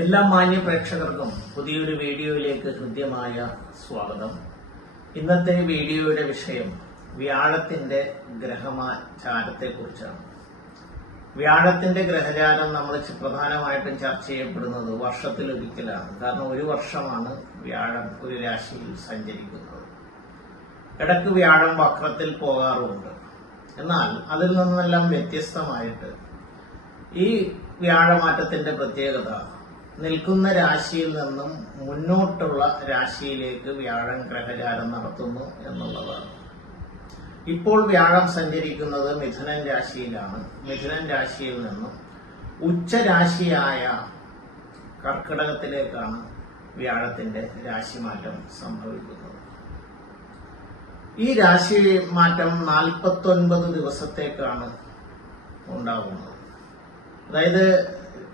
എല്ലാ മാന്യ പ്രേക്ഷകർക്കും പുതിയൊരു വീഡിയോയിലേക്ക് ഹൃദ്യമായ സ്വാഗതം. ഇന്നത്തെ വീഡിയോയുടെ വിഷയം വ്യാഴത്തിന്റെ ഗ്രഹചാരത്തെക്കുറിച്ചാണ്. വ്യാഴത്തിന്റെ ഗ്രഹചാരം നമ്മൾ പ്രധാനമായിട്ടും ചർച്ച ചെയ്യപ്പെടുന്നത് വർഷത്തിലൊരിക്കലാണ്. കാരണം ഒരു വർഷമാണ് വ്യാഴം ഒരു രാശിയിൽ സഞ്ചരിക്കുന്നത്. ഇടയ്ക്ക് വ്യാഴം വക്രത്തിൽ പോകാറുമുണ്ട്. എന്നാൽ അതിൽ നിന്നെല്ലാം വ്യത്യസ്തമായിട്ട് ഈ വ്യാഴമാറ്റത്തിന്റെ പ്രത്യേകത നിൽക്കുന്ന രാശിയിൽ നിന്നും മുന്നോട്ടുള്ള രാശിയിലേക്ക് വ്യാഴം ഗ്രഹചാരം നടത്തുന്നു എന്നുള്ളതാണ്. ഇപ്പോൾ വ്യാഴം സഞ്ചരിക്കുന്നത് മിഥുനൻ രാശിയിലാണ്. മിഥുനൻ രാശിയിൽ നിന്നും ഉച്ചരാശിയായ കർക്കിടകത്തിലേക്കാണ് വ്യാഴത്തിന്റെ രാശിമാറ്റം സംഭവിക്കുന്നത്. ഈ രാശി മാറ്റം 49 ദിവസത്തേക്കാണ് ഉണ്ടാകുന്നത്. അതായത്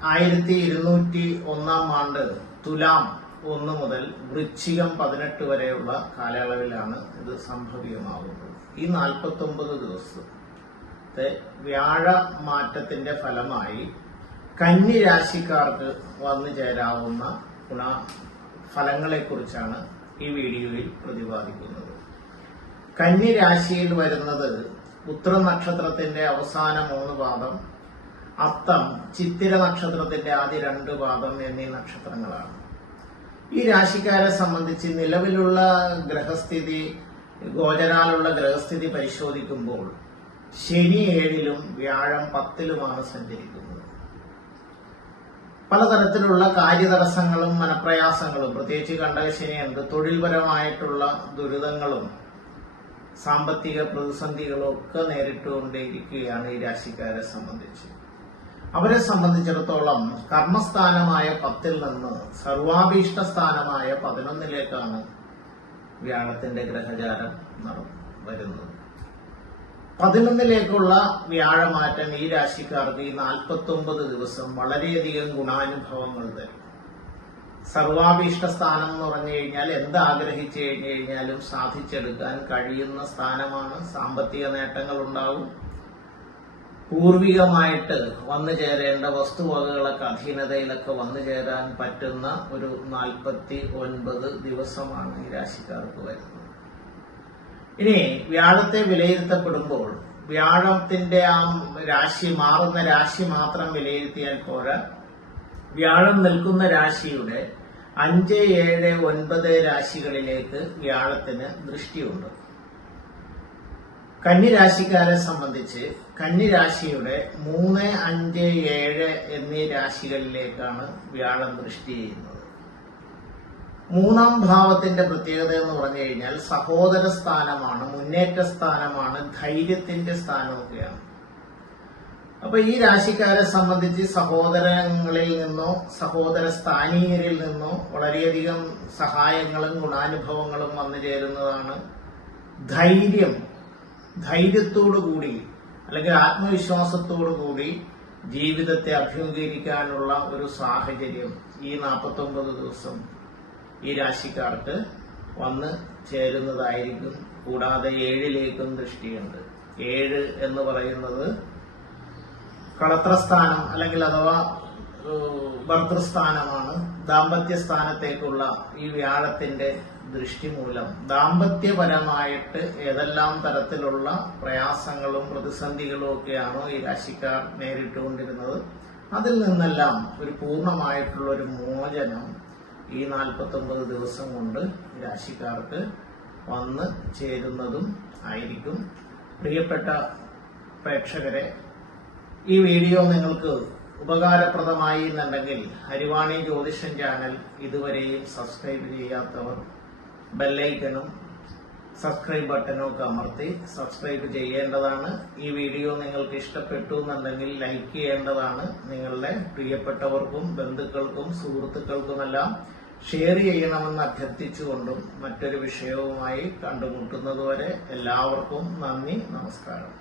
1201 ആണ്ട് തുലാം 1 മുതൽ വൃശ്ചികം 18 വരെയുള്ള കാലയളവിലാണ് ഇത് സംഭവികമാകുന്നത്. ഈ 49 ദിവസത്തെ വ്യാഴ മാറ്റത്തിന്റെ ഫലമായി കന്നി രാശിക്കാർക്ക് വന്നു ചേരാവുന്ന ഗുണഫലങ്ങളെക്കുറിച്ചാണ് ഈ വീഡിയോയിൽ പ്രതിപാദിക്കുന്നത്. കന്നി രാശിയിൽ വരുന്നത് ഉത്തര നക്ഷത്രത്തിന്റെ അവസാന 3 പാദം, അത്തം, ചിത്തിര നക്ഷത്രത്തിന്റെ ആദ്യ 2 പാദം എന്നീ നക്ഷത്രങ്ങളാണ്. ഈ രാശിക്കാരെ സംബന്ധിച്ച് നിലവിലുള്ള ഗ്രഹസ്ഥിതി, ഗോചരാലുള്ള ഗ്രഹസ്ഥിതി പരിശോധിക്കുമ്പോൾ ശനി 7-ലും വ്യാഴം 10-ലുമാണ് സഞ്ചരിക്കുന്നത്. പലതരത്തിലുള്ള കാര്യതടസ്സങ്ങളും മനപ്രയാസങ്ങളും, പ്രത്യേകിച്ച് കണ്ടകശനിയുണ്ട്, തൊഴിൽപരമായിട്ടുള്ള ദുരിതങ്ങളും സാമ്പത്തിക പ്രതിസന്ധികളും ഒക്കെ നേരിട്ടുകൊണ്ടേയിരിക്കുകയാണ് ഈ രാശിക്കാരെ സംബന്ധിച്ച്. അവരെ സംബന്ധിച്ചിടത്തോളം കർമ്മസ്ഥാനമായ 10-ൽ നിന്ന് സർവാഭീഷ്ട സ്ഥാനമായ 11-ലേക്കാണ് വ്യാഴത്തിന്റെ ഗ്രഹചാരം വരുന്നത്. 11-ലേക്കുള്ള വ്യാഴമാറ്റം ഈ രാശിക്കാർക്ക് ഈ 49 ദിവസം വളരെയധികം ഗുണാനുഭവങ്ങൾ തരും. സർവാഭീഷ്ട സ്ഥാനം എന്ന് പറഞ്ഞു കഴിഞ്ഞാൽ എന്താഗ്രഹിച്ചു കഴിഞ്ഞാലും സാധിച്ചെടുക്കാൻ കഴിയുന്ന സ്ഥാനമാണ്. സാമ്പത്തിക നേട്ടങ്ങൾ ഉണ്ടാവും. പൂർവികമായിട്ട് വന്നു ചേരേണ്ട വസ്തുവകകളൊക്കെ അധീനതയിലൊക്കെ വന്നു ചേരാൻ പറ്റുന്ന ഒരു 49 ദിവസമാണ് ഈ രാശിക്കാർക്ക് വരുന്നത്. ഇനി വ്യാഴത്തെ വിലയിരുത്തപ്പെടുമ്പോൾ വ്യാഴത്തിന്റെ ആ രാശി, മാറുന്ന രാശി മാത്രം വിലയിരുത്തിയാൽ പോരാ. വ്യാഴം നിൽക്കുന്ന രാശിയുടെ 5, 7, 9 രാശികളിലേക്ക് വ്യാഴത്തിന് ദൃഷ്ടിയുണ്ട്. കന്നിരാശിക്കാരെ സംബന്ധിച്ച് കന്നിരാശിയുടെ 3, 5, 7 എന്നീ രാശികളിലേക്കാണ് വ്യാഴം ദൃഷ്ടി ചെയ്യുന്നത്. 3-ാം ഭാവത്തിന്റെ പ്രത്യേകത എന്ന് പറഞ്ഞു കഴിഞ്ഞാൽ സഹോദര സ്ഥാനമാണ്, മുന്നേറ്റ സ്ഥാനമാണ്, ധൈര്യത്തിന്റെ സ്ഥാനമൊക്കെയാണ്. അപ്പൊ ഈ രാശിക്കാരെ സംബന്ധിച്ച് സഹോദരങ്ങളിൽ നിന്നോ സഹോദര സ്ഥാനീയരിൽ നിന്നോ വളരെയധികം സഹായങ്ങളും ഗുണാനുഭവങ്ങളും വന്നു ചേരുന്നതാണ്. ധൈര്യത്തോടുകൂടി അല്ലെങ്കിൽ ആത്മവിശ്വാസത്തോടുകൂടി ജീവിതത്തെ അഭിമുഖീകരിക്കാനുള്ള ഒരു സാഹചര്യം ഈ 49 ദിവസം ഈ രാശിക്കാർക്ക് വന്ന് ചേരുന്നതായിരിക്കും. കൂടാതെ 7-ലേക്കും ദൃഷ്ടിയുണ്ട്. 7 എന്ന് പറയുന്നത് കളത്രസ്ഥാനം അല്ലെങ്കിൽ അഥവാ ഭർതൃസ്ഥാനമാണ്. ദാമ്പത്യ സ്ഥാനത്തേക്കുള്ള ഈ വ്യാഴത്തിന്റെ ദൃഷ്ടി മൂലം ദാമ്പത്യപരമായിട്ട് ഏതെല്ലാം തരത്തിലുള്ള പ്രയാസങ്ങളും പ്രതിസന്ധികളും ഒക്കെയാണോ ഈ രാശിക്കാർ നേരിട്ടുകൊണ്ടിരുന്നത്, അതിൽ നിന്നെല്ലാം ഒരു പൂർണ്ണമായിട്ടുള്ള ഒരു മോചനം ഈ 49 ദിവസം കൊണ്ട് രാശിക്കാർക്ക് വന്ന് ചേരുന്നതും ആയിരിക്കും. പ്രിയപ്പെട്ട പ്രേക്ഷകരെ, ഈ വീഡിയോ നിങ്ങൾക്ക് ഉപകാരപ്രദമായി എന്നുണ്ടെങ്കിൽ ഹരിവാണി ജ്യോതിഷം ചാനൽ ഇതുവരെയും സബ്സ്ക്രൈബ് ചെയ്യാത്തവർ ബെല്ലൈക്കനും സബ്സ്ക്രൈബ് ബട്ടനും ഒക്കെ അമർത്തി സബ്സ്ക്രൈബ് ചെയ്യേണ്ടതാണ്. ഈ വീഡിയോ നിങ്ങൾക്ക് ഇഷ്ടപ്പെട്ടു എന്നുണ്ടെങ്കിൽ ലൈക്ക് ചെയ്യേണ്ടതാണ്. നിങ്ങളുടെ പ്രിയപ്പെട്ടവർക്കും ബന്ധുക്കൾക്കും സുഹൃത്തുക്കൾക്കുമെല്ലാം ഷെയർ ചെയ്യണമെന്ന് അഭ്യർത്ഥിച്ചുകൊണ്ടും മറ്റൊരു വിഷയവുമായി കണ്ടുമുട്ടുന്നതുവരെ എല്ലാവർക്കും നന്ദി, നമസ്കാരം.